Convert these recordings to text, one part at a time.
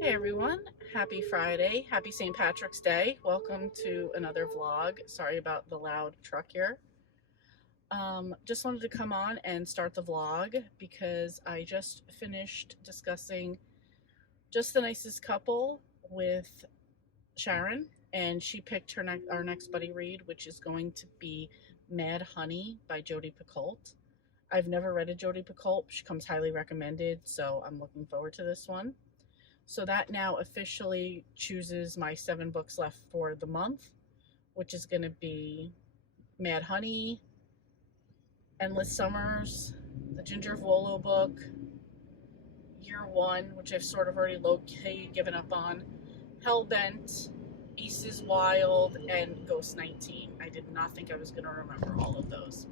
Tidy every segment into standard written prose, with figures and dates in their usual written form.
Hey everyone, happy Friday, happy St. Patrick's Day. Welcome to another vlog. Sorry about the loud truck here. Just wanted to come on and start the vlog because I just finished discussing Just the Nicest Couple with Sharon, and she picked our next buddy read, which is going to be Mad Honey by Jodi Picoult. I've never read a Jodi Picoult. She comes highly recommended, so I'm looking forward to this one. So that now officially chooses my 7 books left for the month, which is going to be Mad Honey, Endless Summers, the Ginger Volo book, Year One, which I've sort of already low-key given up on, Hellbent, East is Wild, and Ghost 19. I did not think I was going to remember all of those.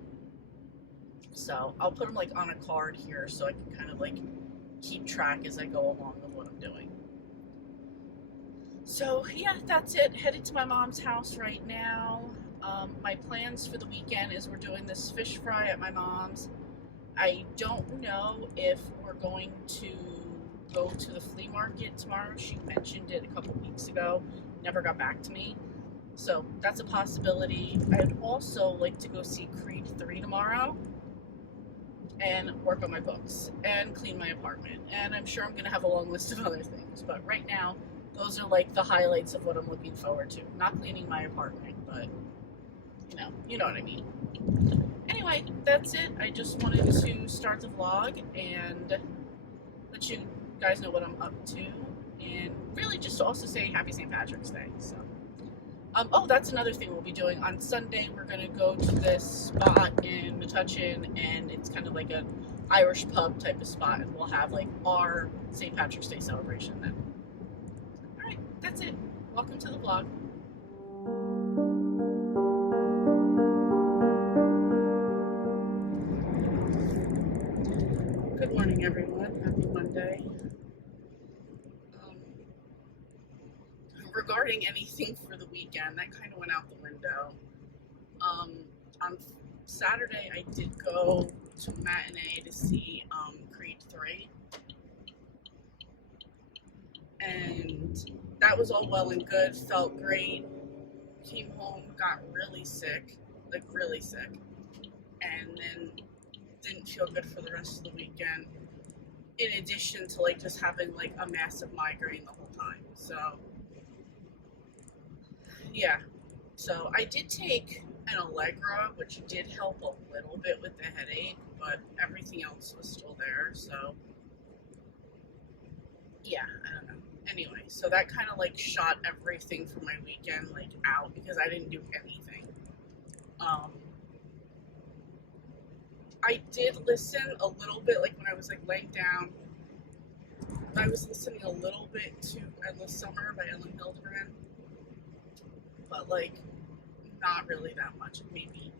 So I'll put them like on a card here so I can kind of like keep track as I go along of what I'm doing. So yeah, that's it. Headed to my mom's house right now. My plans for the weekend is we're doing this fish fry at my mom's. I don't know if we're going to go to the flea market tomorrow. She mentioned it a couple weeks ago, never got back to me. So that's a possibility. I'd also like to go see Creed 3 tomorrow and work on my books and clean my apartment. And I'm sure I'm going to have a long list of other things. But right now, those are like the highlights of what I'm looking forward to. Not cleaning my apartment, but you know what I mean. Anyway, that's it. I just wanted to start the vlog and let you guys know what I'm up to. And really just to also say happy St. Patrick's Day. So, oh, that's another thing we'll be doing. On Sunday, we're going to go to this spot in Metuchen, and it's kind of like an Irish pub type of spot, and we'll have like our St. Patrick's Day celebration then. All right, that's it. Welcome to the vlog. Good morning, everyone. Happy Monday. Um, Regarding anything for the weekend, that kind of went out the window. On Saturday, I did go to a matinee to see Creed 3, and that was all well and good, felt great. Came home, got really sick, like really sick, and then didn't feel good for the rest of the weekend, in addition to like just having like a massive migraine the whole time. So yeah, so I did take an Allegra, which did help a little bit with the headache, but everything else was still there. So yeah, I don't know. Anyway, so that kind of like shot everything for my weekend like out because I didn't do anything. Um, I did listen a little bit, like when I was like laying down. I was listening a little bit to Endless Summer by Ellen Hildebrand, but like not really that much. Maybe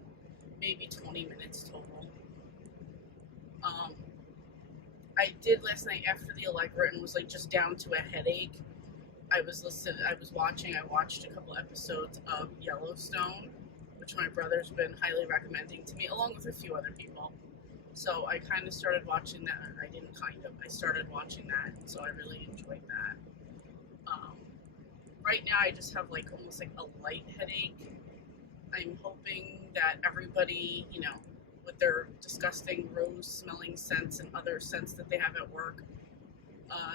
20 minutes total. Um, I did last night after the Allegra and was like just down to a headache. I watched a couple episodes of Yellowstone, which my brother's been highly recommending to me, along with a few other people. So I kind of started watching that. I started watching that, so I really enjoyed that. Um, right now, I just have like almost like a light headache. I'm hoping that everybody, with their disgusting rose smelling scents and other scents that they have at work,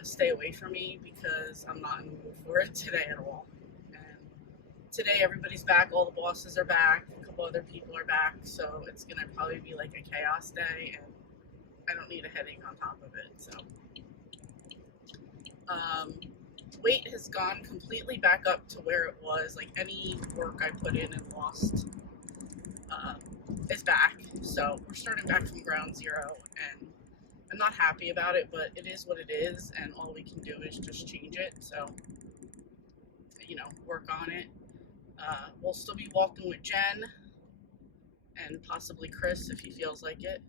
stay away from me because I'm not in the mood for it today at all. And today everybody's back, all the bosses are back, a couple other people are back, so it's gonna probably be like a chaos day, and I don't need a headache on top of it. So weight has gone completely back up to where it was. Like any work I put in and lost uh, is back. So we're starting back from ground zero, and I'm not happy about it, but it is what it is, and all we can do is just change it. So, work on it. We'll still be walking with Jen and possibly Chris if he feels like it.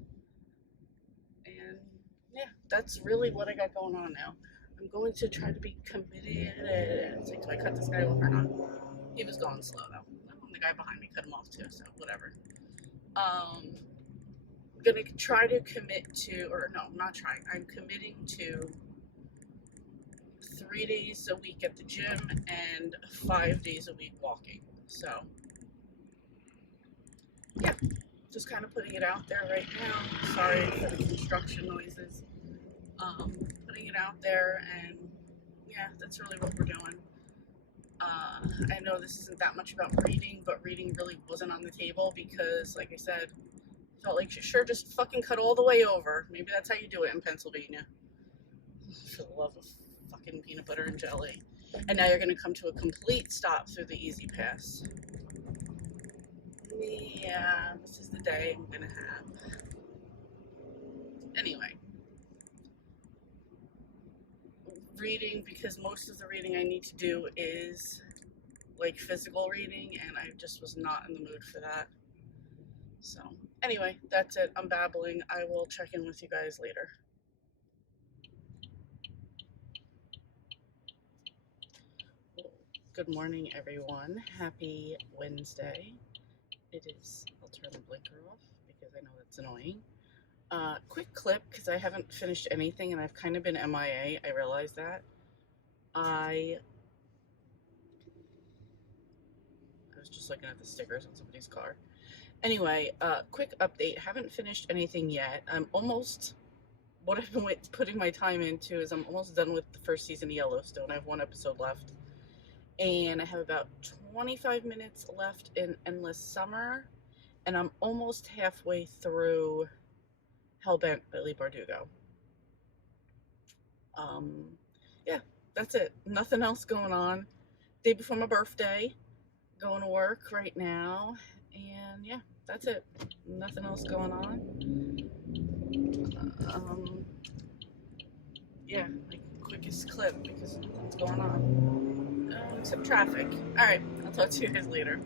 And yeah, that's really what I got going on now. I'm going to try to be committed. It's like, do I cut this guy off or not? He was going slow though. The guy behind me cut him off too, so whatever. I'm gonna try to commit to, or no, I'm not trying. I'm committing to 3 days a week at the gym and 5 days a week walking. So, yeah, just kind of putting it out there right now. Sorry for the construction noises. Putting it out there, and yeah, that's really what we're doing. I know this isn't that much about reading, but reading really wasn't on the table because, like I said, felt like sure, just fucking cut all the way over. Maybe that's how you do it in Pennsylvania. For the love of fucking peanut butter and jelly. And now you're going to come to a complete stop through the Easy Pass. Yeah, this is the day I'm going to have. Anyway. Reading, because most of the reading I need to do is like physical reading, and I just was not in the mood for that. So anyway, that's it. I'm babbling. I will check in with you guys later. Good morning, everyone. Happy Wednesday. It is, I'll turn the blinker off because I know that's annoying. Quick clip, because I haven't finished anything and I've kind of been MIA. I realize that. I was just looking at the stickers on somebody's car. Anyway, quick update. Haven't finished anything yet. I'm almost, what I've been putting my time into is I'm almost done with the first season of Yellowstone. I have 1 episode left. And I have about 25 minutes left in Endless Summer. And I'm almost halfway through Hellbent by Leigh Bardugo. Yeah, that's it. Nothing else going on. Day before my birthday. Going to work right now. And yeah, that's it. Nothing else going on. Yeah, my quickest clip because nothing's going on. Except traffic. Alright, I'll talk to you guys later.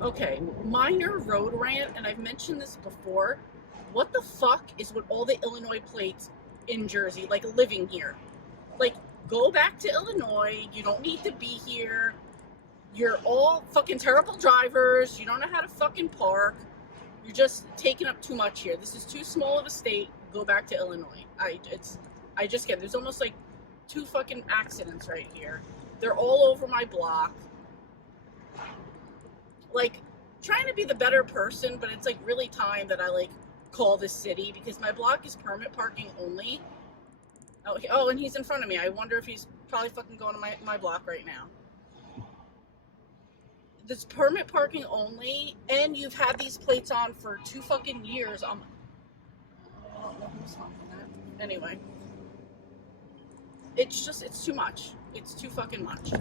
Okay, minor road rant, and I've mentioned this before. What the fuck is with all the Illinois plates in Jersey, like living here? Like, go back to Illinois. You don't need to be here. You're all fucking terrible drivers. You don't know how to fucking park. You're just taking up too much here. This is too small of a state. Go back to Illinois. I just get, there's almost like 2 fucking accidents right here. They're all over my block. Like, trying to be the better person, but it's like really time that I like call this city because my block is permit parking only. Oh, and he's in front of me. I wonder if he's probably fucking going to my block right now. This permit parking only, and you've had these plates on for 2 fucking years. I don't know who's talking that. Anyway, it's too much. It's too fucking much.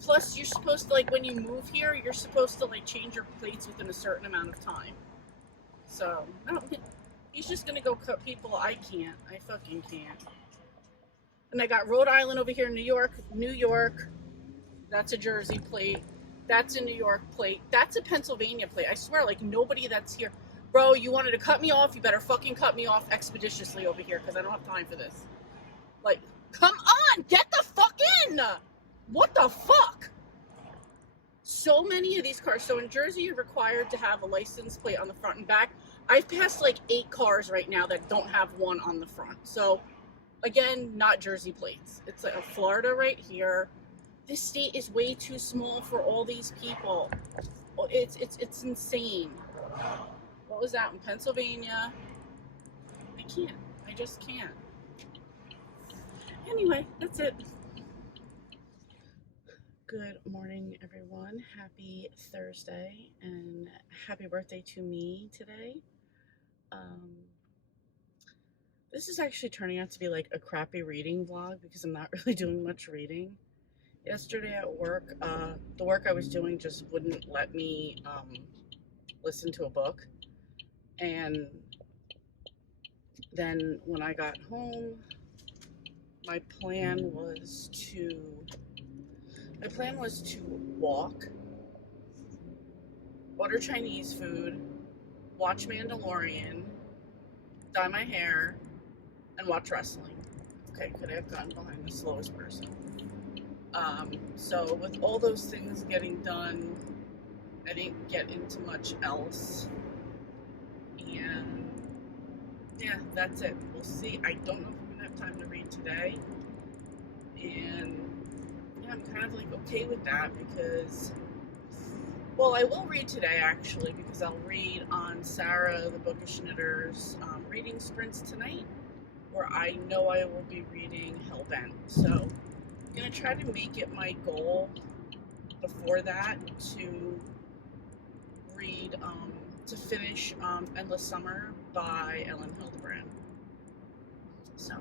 Plus, you're supposed to, like, when you move here, you're supposed to, like, change your plates within a certain amount of time. So, no, he's just gonna go cut people. I can't. I fucking can't. And I got Rhode Island over here, New York. That's a Jersey plate. That's a New York plate. That's a Pennsylvania plate. I swear, like, nobody that's here. Bro, you wanted to cut me off? You better fucking cut me off expeditiously over here, because I don't have time for this. Like, come on! Get the fuck in! What the fuck? So many of these cars. So in Jersey, you're required to have a license plate on the front and back. I've passed like 8 cars right now that don't have one on the front. So, again, not Jersey plates. It's like a Florida right here. This state is way too small for all these people. It's insane. What was that in Pennsylvania? I can't. I just can't. Anyway, that's it. Good morning, everyone. Happy Thursday, and happy birthday to me today. This is actually turning out to be like a crappy reading vlog because I'm not really doing much reading. Yesterday at work, the work I was doing just wouldn't let me listen to a book. And then when I got home, my plan was to walk, order Chinese food, watch Mandalorian, dye my hair, and watch wrestling. Okay, could I have gotten behind the slowest person? So with all those things getting done, I didn't get into much else. And yeah, that's it. We'll see. I don't know if I'm gonna have time to read today, and yeah, I'm kind of like okay with that because, well, I will read today actually because I'll read on Sarah the Bookish Knitter's reading sprints tonight, where I know I will be reading Hellbent. So I'm gonna try to make it my goal before that to read to finish Endless Summer by Ellen Hildebrand. So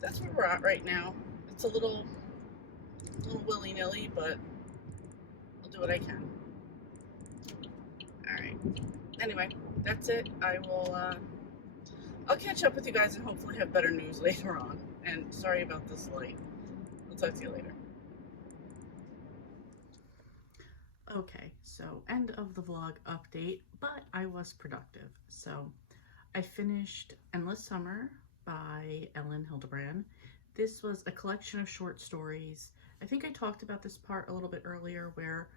that's where we're at right now. It's a little willy nilly, but I'll do what I can. All right. Anyway, that's it. I'll catch up with you guys and hopefully have better news later on. And sorry about this light. I'll talk to you later. Okay, so end of the vlog update, but I was productive. So I finished Endless Summer by Ellen Hildebrand. This was a collection of short stories. I think I talked about this part a little bit earlier where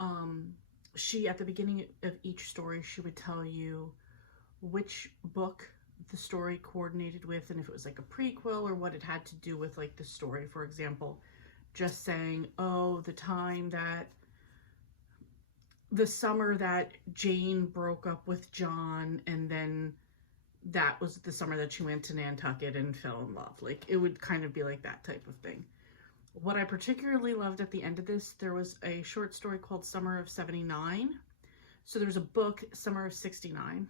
um, she, at the beginning of each story, she would tell you which book the story coordinated with and if it was like a prequel or what it had to do with like the story. For example, just saying, oh, the summer that Jane broke up with John, and then that was the summer that she went to Nantucket and fell in love. Like, it would kind of be like that type of thing. What I particularly loved at the end of this, there was a short story called Summer of 79. So there was a book, Summer of 69.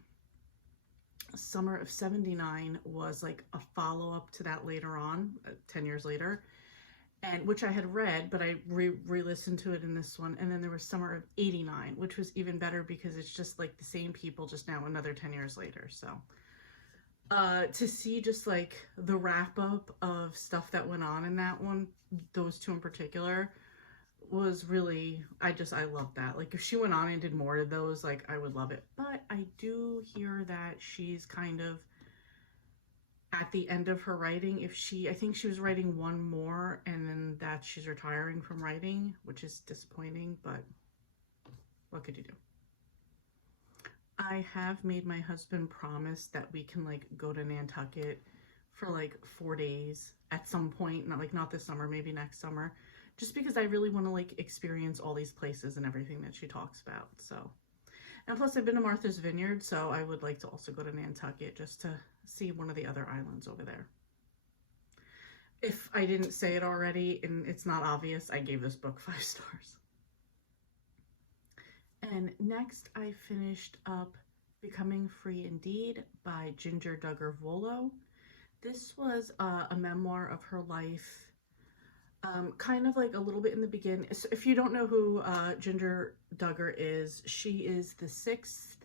Summer of 79 was like a follow up to that later on, 10 years later, and which I had read, but I re-listened to it in this one. And then there was Summer of 89, which was even better because it's just like the same people, just now another 10 years later. So to see just like the wrap up of stuff that went on in that one, those two in particular, was really, I love that. Like, if she went on and did more of those, like, I would love it. But I do hear that she's kind of at the end of her writing. I think she was writing one more and then that she's retiring from writing, which is disappointing, but what could you do? I have made my husband promise that we can like go to Nantucket for like 4 days at some point, not this summer, maybe next summer, just because I really want to like experience all these places and everything that she talks about. So, and plus I've been to Martha's Vineyard, so I would like to also go to Nantucket just to see one of the other islands over there. If I didn't say it already and it's not obvious, I gave this book 5 stars. And next I finished up Becoming Free Indeed by Ginger Duggar Volo. This was a memoir of her life, kind of like a little bit in the beginning. So if you don't know who Ginger Duggar is, she is the sixth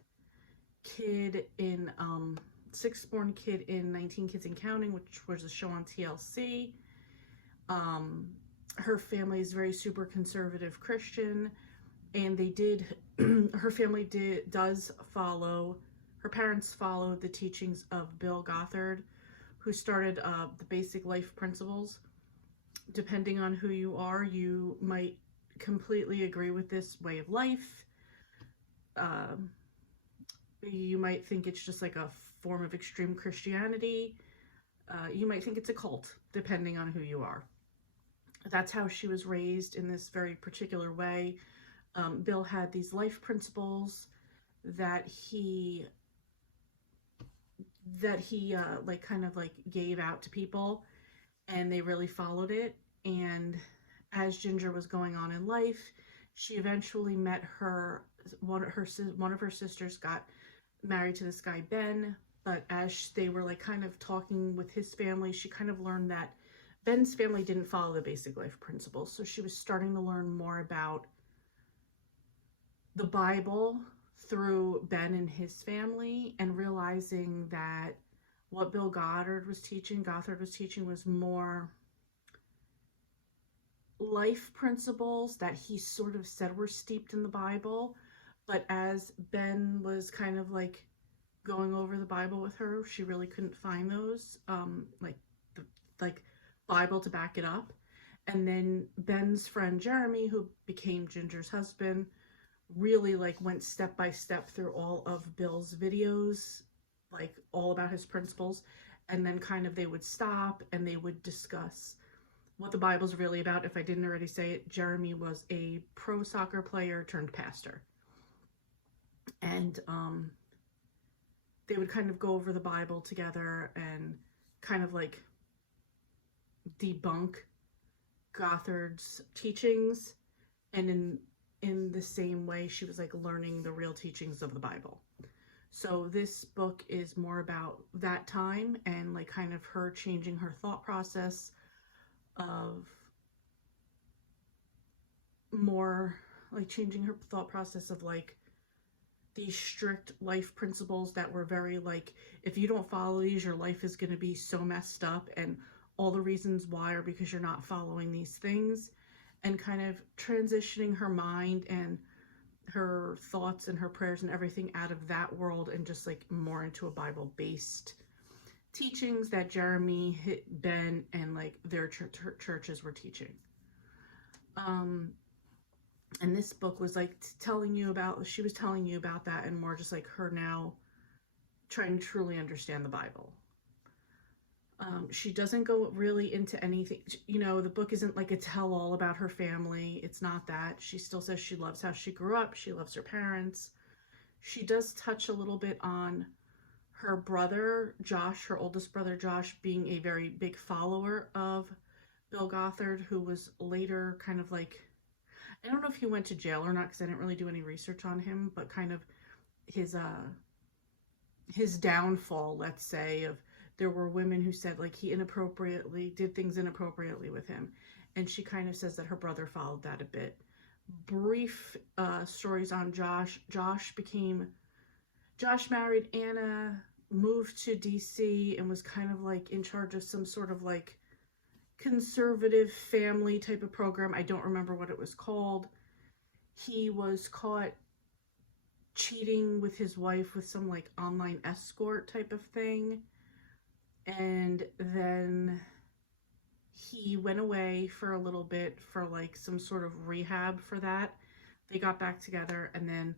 born kid in 19 Kids and Counting, which was a show on TLC. Her family is very super conservative Christian, and her family does follow, her parents followed the teachings of Bill Gothard, who started the Basic Life Principles. Depending on who you are, you might completely agree with this way of life. You might think it's just like a form of extreme Christianity. You might think it's a cult, depending on who you are. That's how she was raised, in this very particular way. Bill had these life principles that he like kind of like gave out to people, and they really followed it. And as Ginger was going on in life, she eventually met one of her sisters got married to this guy Ben. But as they were like kind of talking with his family, she kind of learned that Ben's family didn't follow the Basic Life Principles. So she was starting to learn more about the Bible through Ben and his family, and realizing that what Gothard was teaching was more life principles that he sort of said were steeped in the Bible. But as Ben was kind of like going over the Bible with her, she really couldn't find those, like Bible to back it up. And then Ben's friend Jeremy, who became Ginger's husband, really like went step by step through all of Bill's videos like all about his principles, and then kind of they would stop and they would discuss what the Bible's really about. If I didn't already say it, Jeremy was a pro soccer player turned pastor. And they would kind of go over the Bible together and kind of like debunk Gothard's teachings, and in the same way she was like learning the real teachings of the Bible. So this book is more about that time and like kind of her changing her thought process of more like changing her thought process of like these strict life principles that were very like, if you don't follow these, your life is going to be so messed up, and all the reasons why are because you're not following these things, and kind of transitioning her mind and her thoughts and her prayers and everything out of that world and just like more into a Bible based teachings that Jeremy, Ben, and like their churches were teaching. And this book was like she was telling you about that, and more just like her now trying to truly understand the Bible. She doesn't go really into anything, you know, the book isn't like a tell-all about her family. It's not that. She still says she loves how she grew up. She loves her parents. She does touch a little bit on her brother, Josh, her oldest brother, Josh, being a very big follower of Bill Gothard, who was later kind of like, I don't know if he went to jail or not because I didn't really do any research on him, but kind of his downfall, let's say, of there were women who said like he inappropriately did things inappropriately with him, and she kind of says that her brother followed that a bit. Brief stories on Josh. Josh married Anna, moved to DC, and was kind of like in charge of some sort of like conservative family type of program. I don't remember what it was called. He was caught cheating with his wife with some like online escort type of thing, and then he went away for a little bit for like some sort of rehab for that. They got back together, and then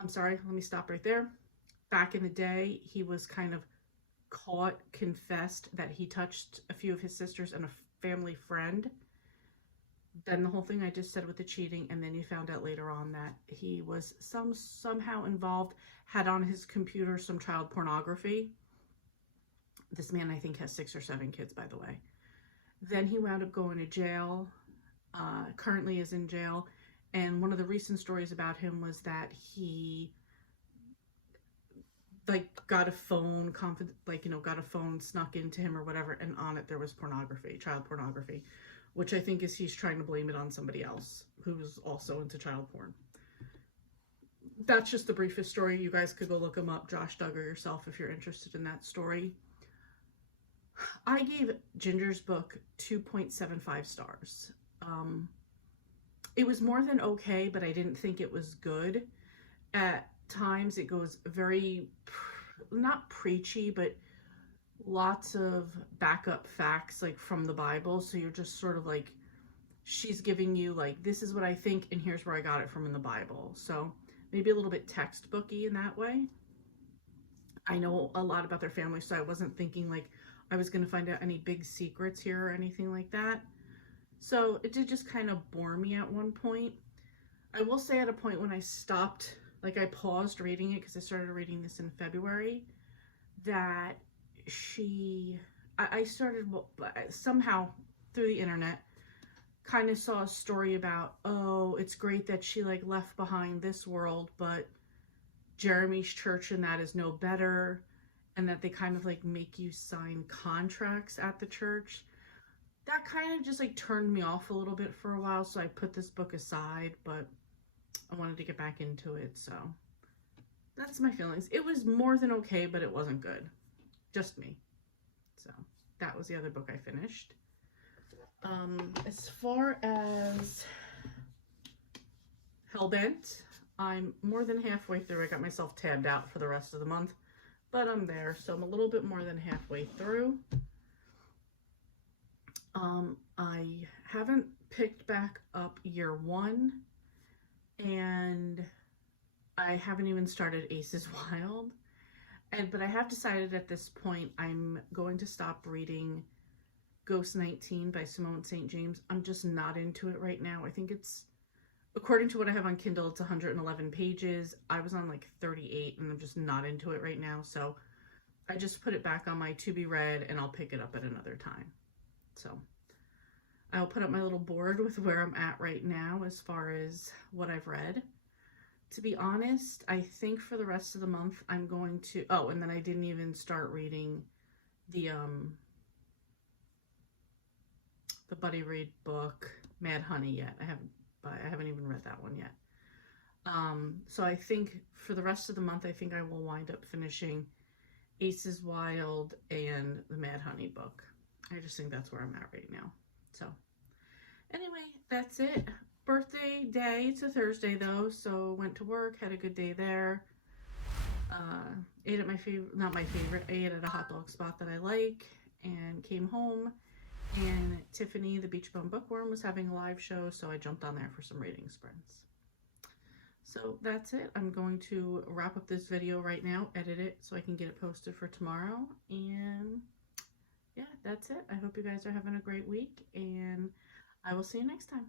I'm sorry, let me stop right there. Back in the day, he was kind of caught, confessed that he touched a few of his sisters and a family friend. Then the whole thing I just said with the cheating, and then you found out later on that he was somehow involved, had on his computer some child pornography. This man, I think, has 6 or 7 kids, by the way. Then he wound up going to jail, currently is in jail, and one of the recent stories about him was that he like got a phone snuck into him or whatever, and on it there was pornography, child pornography, which I think is he's trying to blame it on somebody else who was also into child porn. That's just the briefest story. You guys could go look him up, Josh Duggar, yourself, if you're interested in that story. I gave Ginger's book 2.75 stars. It was more than okay, but I didn't think it was good. At times it goes very, not preachy, but lots of backup facts like from the Bible. So you're just sort of like, she's giving you like, this is what I think, and here's where I got it from in the Bible. So maybe a little bit textbooky in that way. I know a lot about their family, so I wasn't thinking like I was going to find out any big secrets here or anything like that. So it did just kind of bore me at one point. I will say at a point when I stopped, like I paused reading it because I started reading this in February, that I started somehow through the internet, kind of saw a story about, oh, it's great that she like left behind this world, but Jeremy's church and that is no better, and that they kind of like make you sign contracts at the church. That kind of just like turned me off a little bit for a while, so I put this book aside, but I wanted to get back into it, so that's my feelings. It was more than okay, but it wasn't good. Just me. So that was the other book I finished. As far as Hellbent, I'm more than halfway through. I got myself tabbed out for the rest of the month, but I'm there, so I'm a little bit more than halfway through. I haven't picked back up year 1, and I haven't even started Aces Wild. But I have decided at this point I'm going to stop reading Ghost 19 by Simone St. James. I'm just not into it right now. I think it's, according to what I have on Kindle, it's 111 pages. I was on like 38 and I'm just not into it right now. So I just put it back on my to be read and I'll pick it up at another time. So I'll put up my little board with where I'm at right now as far as what I've read. To be honest, I think for the rest of the month I'm going to, oh, and then I didn't even start reading the Buddy Reed book, Mad Honey, yet. I haven't even read that one yet. So I think for the rest of the month, I think I will wind up finishing Aces Wild and the Mad Honey book. I just think that's where I'm at right now. So anyway, that's it. Birthday day, it's a Thursday though, so went to work, had a good day there. Ate at my favorite, not my favorite, I ate at a hot dog spot that I like, and came home, and Tiffany, the Beach Bum Bookworm, was having a live show, so I jumped on there for some reading sprints. So that's it. I'm going to wrap up this video right now, edit it so I can get it posted for tomorrow, and yeah, that's it. I hope you guys are having a great week, and I will see you next time.